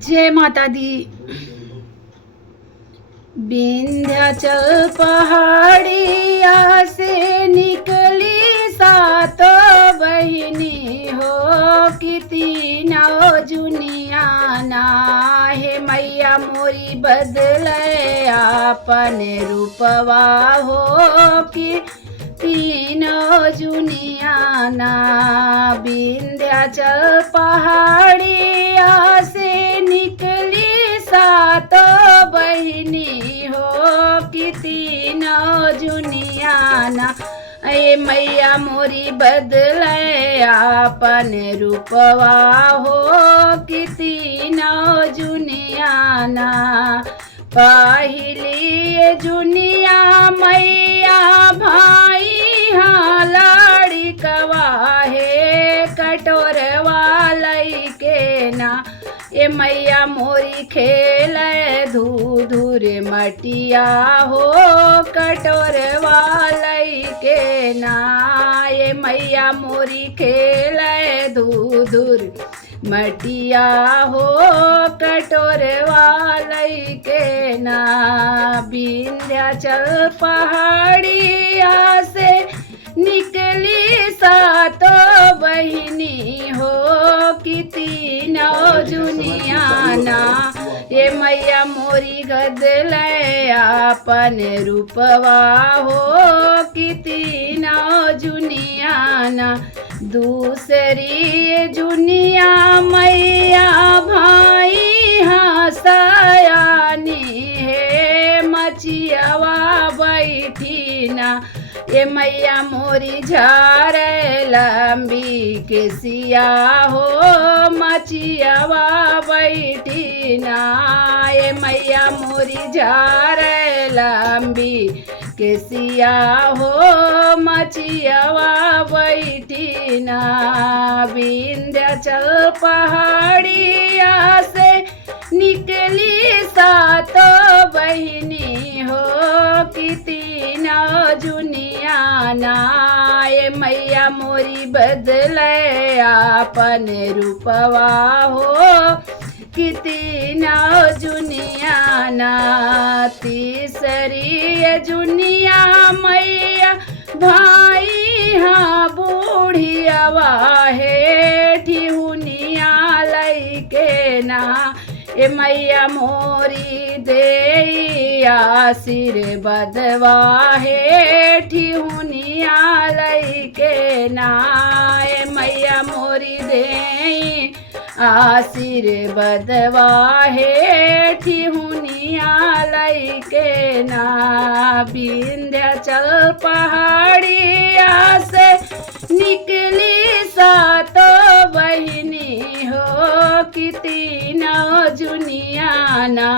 जय माता दी। विंध्याचल पहाड़िया से निकली सातों बहिनी हो, किती नाव जुनिया ना हे मैया मोरी बदले आपन रूपवा हो, कि तीनों जुनिया ना। विंध्याचल पहाड़िया से निकली सातों बहिनी हो, कि तीनों जुनिया ना। ए मैया मोरी बदले आपन रूपवा हो, कि तीनों जुनिया ना। पहली जुनिया मैया भाई हाँ लाड़िकवा है, कटोरवा लइके ना। ए मैया मोरी खेल धूधुर मटिया हो, कटोरवा लइके ना। ए मैया मोरी खेल धूधुर मटिया हो, कटोरवा लइके ना। विंध्याचल पहाड़िया से निकली सातों बहिनी हो, कि तीनों जुनिया ना। ये मैया मोरी गदले आपन रूपवा हो, कि तीनों जुनिया ना। दूसरी जुनिया मैया भाई हाँ सयानी है, मचियावा बैठी ना। ये मैया मोरी झार लंबी केसिया हो, मचियावा बैठी ना। ये मैया मोरी झार लंबी केसिया हो, मचियावा बैठी ना। विंध्याचल पहाड़िया से निकली सातों बहिनी हो, कि तीनों जुनिया ना। ए मैया मोरी बदले आपन रूपवा हो, कि तीनों जुनिया ना। तीसरी जुनिया मैया भाई हाँ बूढ़ियावा है, ठिहुनिया लइके ना। ए मैया मोरी दे आशीर्वादवा है, ठिहुनिया लइके ना। ए मैया मोरी दे आशीर्वादवा है, ठिहुनिया लइके ना। विंध्याचल पहाड़िया से निकली सातों बहिनी हो, कि तीनों जुनिया ना।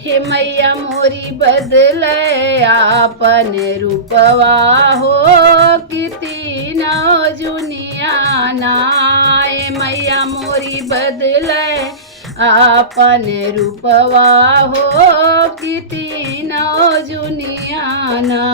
हे मैया मोरी बदले आपन रूपवा हो, कि तीनों जुनिया ना। ए मैया मोरी बदले आपन रूपवा हो, कि तीनों जुनिया ना।